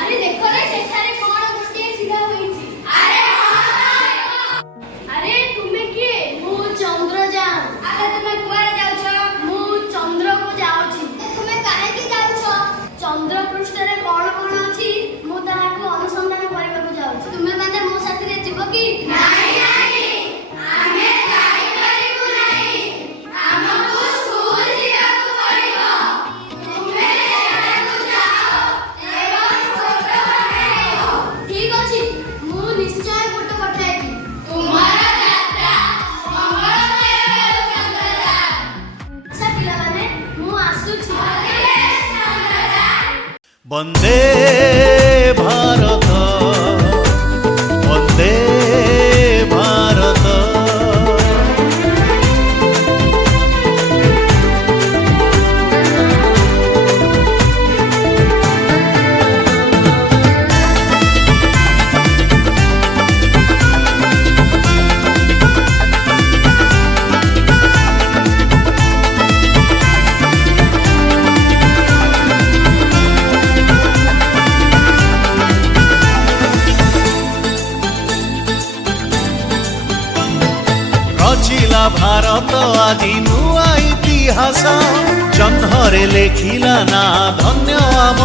ଆରେ ଦେଖ ରେ ସେଠାରେ କଣ ଗୋଟିଏ ଛିଡ଼ା ହୋଇଛି। ଆରେ ଆରେ ତୁମେ କିଏ? ମୁଁ ଚନ୍ଦ୍ରଯାନ। ଆରେ ତୁମେ କୁଆଡ଼େ ଯାଉଛ? ମୁଁ ଚନ୍ଦ୍ରକୁ ଯାଉଛି। ତୁମେ କାହିଁକି ଯାଉଛ? ଚନ୍ଦ୍ର ପୃଷ୍ଠରେ କଣ କଣ ଅଛି ମୁଁ ତାହାକୁ ଅନୁସନ୍ଧାନ କରିବାକୁ ଯାଉଛି। ତୁମେ ମାନେ ମୋ ସାଥିରେ ଯିବ କି? ନାହିଁ ନାହିଁ, ଆମେ ଯାଇପାରିବୁ ନାହିଁ। ଆମକୁ ସ୍କୁଲ ଯିବାକୁ ପଡ଼ିବ। ତୁମେ ସେଠାକୁ ଯାଅ ଏବଂ ଫଟୋ ପଠାଇବ। ଠିକ୍ ଅଛି, ମୁଁ ନିଶ୍ଚୟ ଫଟୋ ପଠାଇବି। ତୁମର ଯାତ୍ରା ମଙ୍ଗଳମୟ ହେଉ ଚନ୍ଦ୍ରଯାନ। ଆଚ୍ଛା ପିଲାମାନେ, ମୁଁ ଆସୁଛି। ବନ୍ଦେ ଭାରତ, ବନ୍ଦେ ଭାରତ। ରଚିଲା ଭାରତ ଆଜି ନୂଆ ଇତିହାସ, ଜହ୍ନରେ ଲେଖିଲା ନା ଧନ୍ୟ ଆମ